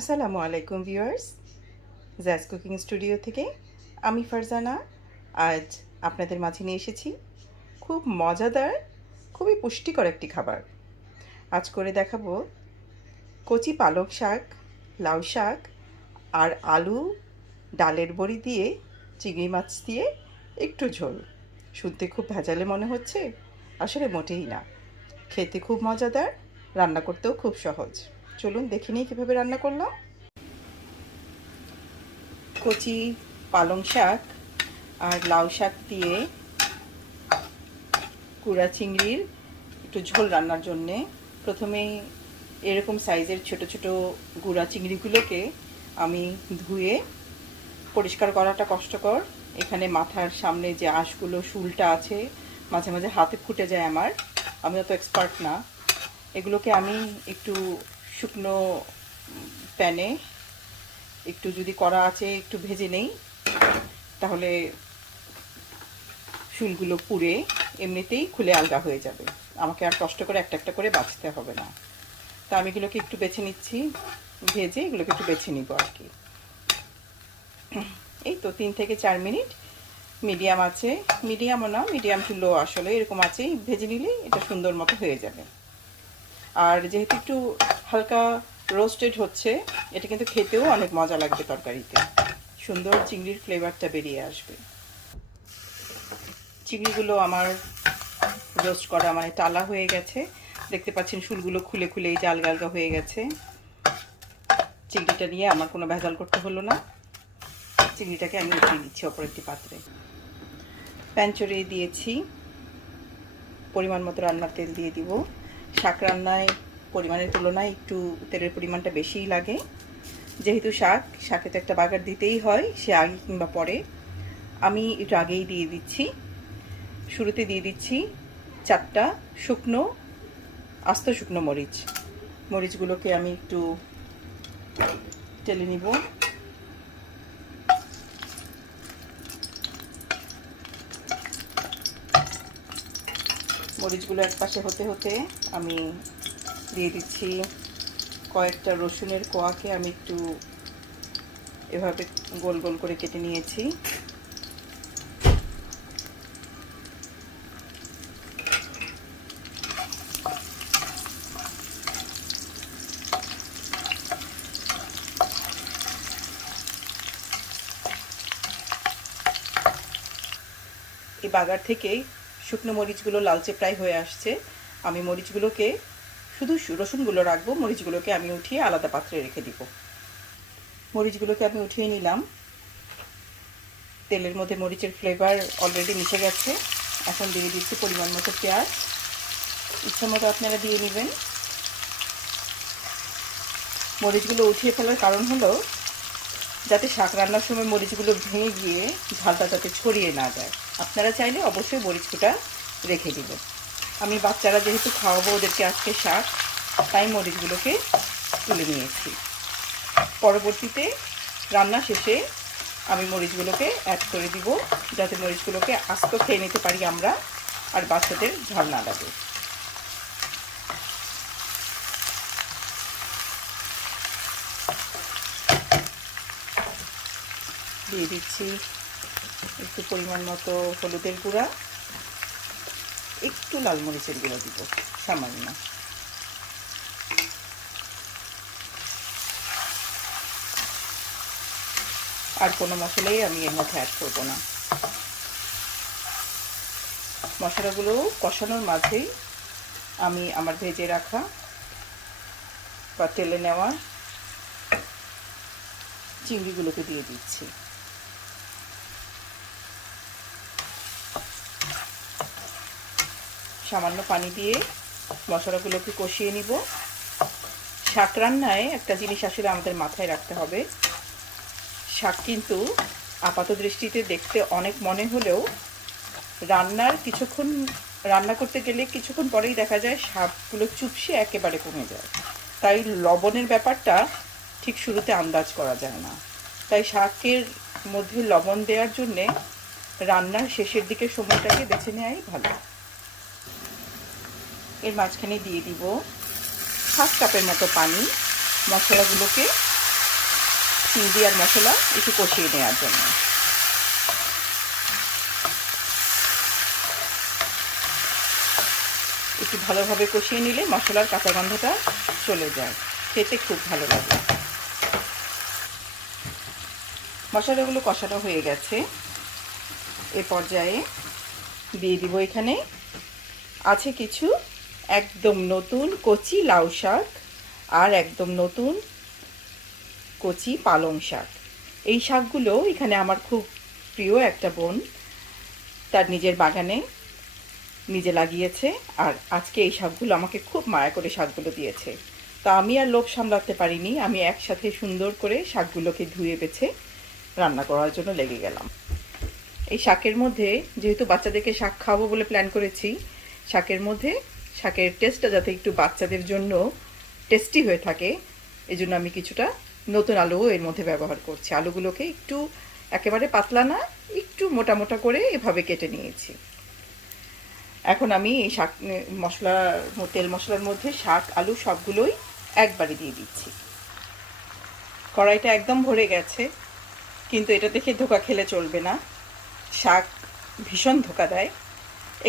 আসসালামু আলাইকুম viewers, jazz cooking studio থেকে আমি ফারজানা আজ আপনাদের মাঝে নিয়ে এসেছি খুব মজাদার, খুবই পুষ্টিকর একটি খাবার। আজ করে দেখাবো কচি পালক শাক, লাউ শাক আর আলু, ডালের বড়ি দিয়ে, চিংড়ি মাছ দিয়ে একটু ঝোল। শুনতে খুব ভেজালে মনে হচ্ছে, আসলে মোটেই না। খেতে খুব মজাদার, রান্না করতেও খুব সহজ। চলুন দেখে নিই কীভাবে রান্না করলাম। কচি পালং শাক আর লাউ শাক দিয়ে কুড়া চিংড়ির একটু ঝোল রান্নার জন্যে প্রথমেই এরকম সাইজের ছোট ছোট গুঁড়া চিংড়িগুলোকে আমি ধুয়ে, পরিষ্কার করাটা কষ্টকর। এখানে মাথার সামনে যে আঁশগুলো, শুলটা আছে, মাঝে মাঝে হাতে ফুটে যায় আমার, আমি অত এক্সপার্ট না। এগুলোকে আমি একটু শুকনো প্যানে একটু, যদি কড়া আছে, একটু ভেজে নেই, তাহলে শুলগুলো পুড়ে এমনিতেই খুলে আলগা হয়ে যাবে, আমাকে আর কষ্ট করে একটা একটা করে বাছতে হবে না। তা আমি এগুলোকে একটু বেছে নিচ্ছি, ভেজে এগুলোকে একটু বেছে নিব আর কি। এই তো 3 থেকে 4 মিনিট মিডিয়াম আছে, মিডিয়ামও না, মিডিয়াম টু লো আসলে এরকম আছেই ভেজে নিলেই এটা সুন্দর মতো হয়ে যাবে। আর যেহেতু একটু হালকা রোস্টেড হচ্ছে, এটা কিন্তু খেতেও অনেক মজা লাগবে, তরকারিতে সুন্দর চিংড়ির ফ্লেভারটা বেরিয়ে আসবে। চিংড়িগুলো আমার রোস্ট করা মানে টালা হয়ে গেছে, দেখতে পাচ্ছেন শুলগুলো খুলে খুলে এই যে আলগা আলগা হয়ে গেছে। চিংড়িটা নিয়ে আমার কোনো ভেজাল করতে হলো না। চিংড়িটাকে আমি উঠিয়ে দিচ্ছি অপর একটি পাত্রে। প্যান চড়িয়ে দিয়েছি, পরিমাণ মতো রান্নার তেল দিয়ে দিব। শাক রান্নায় পরিমাণের তুলনায় একটু তেলের পরিমাণটা বেশিই লাগে, যেহেতু শাকে তো একটা বাগার দিতেই হয়, সে আগে কিংবা পরে। আমি একটু আগেই দিয়ে দিচ্ছি, শুরুতে দিয়ে দিচ্ছি 4টা আস্ত শুকনো মরিচ। মরিচগুলোকে আমি একটু টেলে নিব। মরিচগুলো একপাশে হতে হতে আমি দিয়ে দিচ্ছি কয়েকটা রসুনের কোয়াকে আমি একটু এভাবে গোল গোল করে কেটে নিয়েছি। এই বাগার থেকেই শুকনো মরিচগুলো লালচে প্রায় হয়ে আসছে। আমি মরিচগুলোকে, শুধু রসুনগুলো রাখবো, মরিচগুলোকে আমি উঠিয়ে আলাদা পাত্রে রেখে দিব। মরিচগুলোকে আমি উঠিয়ে নিলাম। তেলের মধ্যে মরিচের ফ্লেভার অলরেডি মিশে গেছে। এখন দিয়ে দিচ্ছি পরিমাণ মতো পেঁয়াজ, ইচ্ছা মতো আপনারা দিয়ে নেবেন। মরিচগুলো উঠিয়ে ফেলার কারণ হলো যাতে শাক রান্নার সময় মরিচগুলো ভেঙে গিয়ে ঝালটা যাতে ছড়িয়ে না যায়। আপনারা চাইলে অবশ্যই মরিচটা রেখে দিবেন। আমি বাচ্চারা যেহেতু খাওয়াবো ওদেরকে আজকে শাক, তাই মরিচগুলোকে তুলে নিয়েছি। পরবর্তীতে রান্না শেষে আমি মরিচগুলোকে অ্যাড করে দিব, যাতে মরিচগুলোকে আস্ত খেয়ে নিতে পারি আমরা, আর বাচ্চাদের ঝাল না লাগে। দিয়ে দিচ্ছি একটু পরিমাণ মতো হলুদের গুঁড়া, একটু লাল মরিচের গুঁড়ো দিব সামান্য। আর কোনো মশলাই আমি এর মধ্যে অ্যাড করব না। মশলাগুলো কষানোর মাঝেই আমি আমার ভেজে রাখা বা তেলে নেওয়া চিংড়িগুলোকে দিয়ে দিচ্ছি। সামান্য পানি দিয়ে মশলাগুলোকে কষিয়ে নিব। শাক রান্নায় একটা জিনিস আসলে আমাদের মাথায় রাখতে হবে, শাক কিন্তু আপাত দৃষ্টিতে দেখতে অনেক মনে হলেও রান্না করতে গেলে কিছুক্ষণ পরেই দেখা যায় শাকগুলো চুপসে একেবারে কমে যায়। তাই লবণের ব্যাপারটা ঠিক শুরুতে আন্দাজ করা যায় না। তাই শাকের মধ্যে লবণ দেওয়ার জন্যে রান্নার শেষের দিকের সময়টাকে বেছে নেওয়াই ভালো। এর মাঝখানে দিয়ে দিব 7 কাপের মতো পানি। মশলাগুলোকে চিংড়ি আর মশলা একটু কষিয়ে নেওয়ার জন্য। একটু ভালোভাবে কষিয়ে নিলে মশলার কাঁচা গন্ধটা চলে যায়, খেতে খুব ভালো লাগে। মশলাগুলো কষানো হয়ে গেছে। এ পর্যায়ে দিয়ে দিব এখানে আছে কিছু একদম নতুন কচি লাউ শাক আর একদম নতুন কচি পালং শাক। এই শাকগুলো এখানে আমার খুব প্রিয় একটা বোন তার নিজের বাগানে নিজে লাগিয়েছে, আর আজকে এই শাকগুলো আমাকে খুব মায়া করে শাকগুলো দিয়েছে। তা আমি আর লোভ সামলাতে পারিনি, আমি একসাথে সুন্দর করে শাকগুলোকে ধুয়ে বেছে রান্না করার জন্য লেগে গেলাম। এই শাকের মধ্যে যেহেতু বাচ্চাদেরকে শাক খাওয়াবো বলে প্ল্যান করেছি, শাকের টেস্টটা যাতে একটু বাচ্চাদের জন্য টেস্টি হয়ে থাকে, এজন্য আমি কিছুটা নতুন আলুও এর মধ্যে ব্যবহার করছি। আলুগুলোকে একটু একেবারে পাতলা না, একটু মোটা মোটা করে এভাবে কেটে নিয়েছি। এখন আমি এই শাক তেল মশলার মধ্যে শাক আলু সবগুলোই একবারে দিয়ে দিচ্ছি। কড়াইটা একদম ভরে গেছে, কিন্তু এটা দেখে ধোকা খেলে চলবে না। শাক ভীষণ ধোকা দেয়।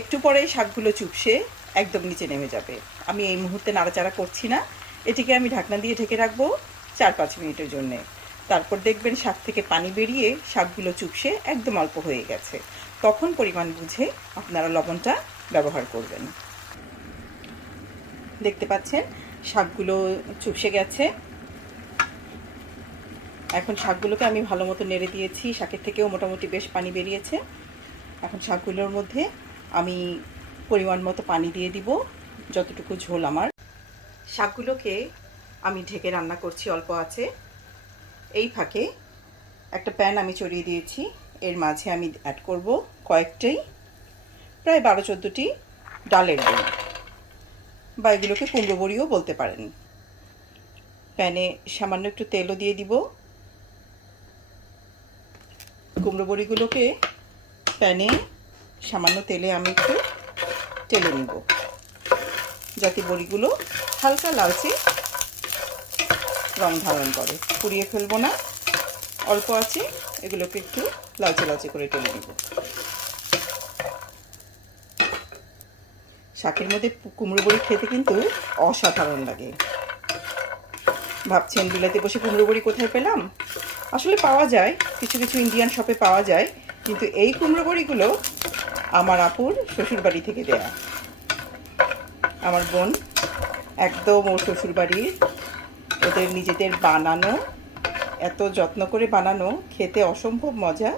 একটু পরেই শাকগুলো চুপসে একদম নিচে নেমে যাবে। আমি এই মুহূর্তে নাড়াচাড়া করছি না, এটিকে আমি ঢাকনা দিয়ে ঢেকে রাখবো 4-5 মিনিটের জন্যে। তারপর দেখবেন শাক থেকে পানি বেরিয়ে শাকগুলো চুপসে একদম অল্প হয়ে গেছে। তখন পরিমাণ বুঝে আপনারা লবণটা ব্যবহার করবেন। দেখতে পাচ্ছেন শাকগুলো চুপসে গেছে। এখন শাকগুলোকে আমি ভালো মতো নেড়ে দিয়েছি, শাকের থেকেও মোটামুটি বেশ পানি বেরিয়েছে। এখন শাকগুলোর মধ্যে আমি পরিমাণ মতো পানি দিয়ে দিব, যতটুকু ঝোল আমার। শাকগুলোকে আমি ঢেকে রান্না করছি অল্প আছে। এই ফাঁকে একটা প্যান আমি চড়িয়ে দিয়েছি, এর মাঝে আমি অ্যাড করব কয়েকটাই প্রায় 12-14টি ডালের বড়ি, বা এগুলোকে কুমড়ো বড়িও বলতে পারেন। প্যানে সামান্য একটু তেলও দিয়ে দিব। কুমড়ো বড়িগুলোকে প্যানে সামান্য তেলে আমি একটু টেলে নিব, যাতে বড়িগুলো হালকা লালচে রং ধারণ করে। পুড়িয়ে ফেলবো না, অল্প আছে এগুলোকে একটু লালচে লালচে করে টেলে নিব। শাকের মধ্যে কুমড়ো বড়ি খেতে কিন্তু অসাধারণ লাগে। ভাবছেন বিলাতে বসে কুমড়ো বড়ি কোথায় পেলাম? আসলে পাওয়া যায়, কিছু কিছু ইন্ডিয়ান শপে পাওয়া যায়, কিন্তু এই কুমড়ো বড়িগুলো আমার আপুর শ্বশুরবাড়ি থেকে দেয়া। আমার বোন একদম ওর শ্বশুরবাড়ির ওদের নিজেদের বানানো, এত যত্ন করে বানানো, খেতে অসম্ভব মজা।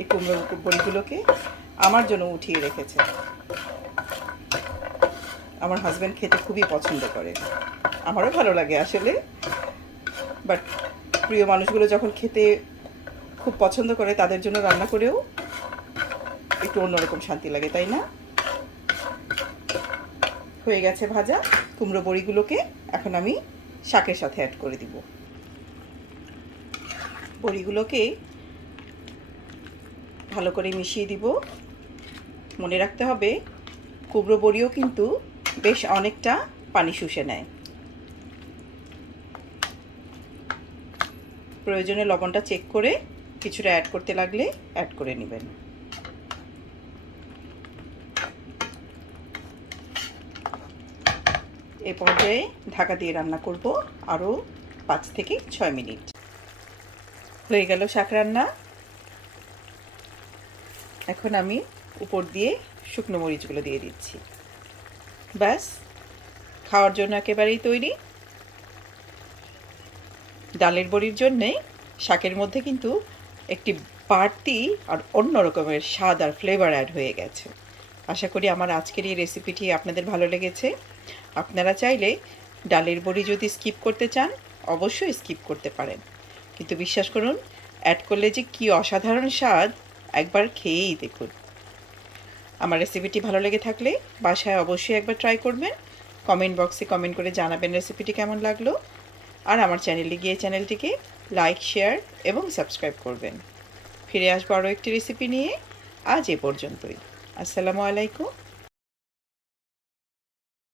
এই কুমড়ো বড়িগুলোকে আমার জন্য উঠিয়ে রেখেছে। আমার হাজব্যান্ড খেতে খুবই পছন্দ করে, আমারও ভালো লাগে আসলে, বাট প্রিয় মানুষগুলো যখন খেতে খুব পছন্দ করে তাদের জন্য রান্না করেও একটু অন্যরকম শান্তি লাগে, তাই না? হয়ে গেছে ভাজা কুমড়ো বড়িগুলোকে, এখন আমি শাকের সাথে অ্যাড করে দিব। বড়িগুলোকে ভালো করে মিশিয়ে দিব। মনে রাখতে হবে কুমড়ো বড়িও কিন্তু বেশ অনেকটা পানি শুষে নেয়। প্রয়োজনে লবণটা চেক করে কিছুটা অ্যাড করতে লাগলে অ্যাড করে নেবেন। এ পর্যায়ে ঢাকা দিয়ে রান্না করব আরও 5 থেকে 6 মিনিট। হয়ে গেল শাক রান্না। এখন আমি উপর দিয়ে শুকনো মরিচগুলো দিয়ে দিচ্ছি। ব্যাস, খাওয়ার জন্য একেবারেই তৈরি। ডালের বড়ির জন্যে শাকের মধ্যে কিন্তু একটি বাড়তি আর অন্য রকমের স্বাদ আর ফ্লেভার অ্যাড হয়ে গেছে। আশা করি আমার আজকের এই রেসিপিটি আপনাদের ভালো লেগেছে। আপনারা চাইলে ডালের বড়ি যদি স্কিপ করতে চান অবশ্যই স্কিপ করতে পারেন, কিন্তু বিশ্বাস করুন অ্যাড করলে যে কী অসাধারণ স্বাদ, একবার খেয়েই দেখুন। আমার রেসিপিটি ভালো লেগে থাকলে বাসায় অবশ্যই একবার ট্রাই করবেন। কমেন্ট বক্সে কমেন্ট করে জানাবেন রেসিপিটি কেমন লাগলো। আর আমার চ্যানেলে গিয়ে চ্যানেলটিকে লাইক, শেয়ার এবং সাবস্ক্রাইব করবেন। ফিরে আসবো আরও একটি রেসিপি নিয়ে। আজ এ পর্যন্তই। আসসালামু আলাইকুম।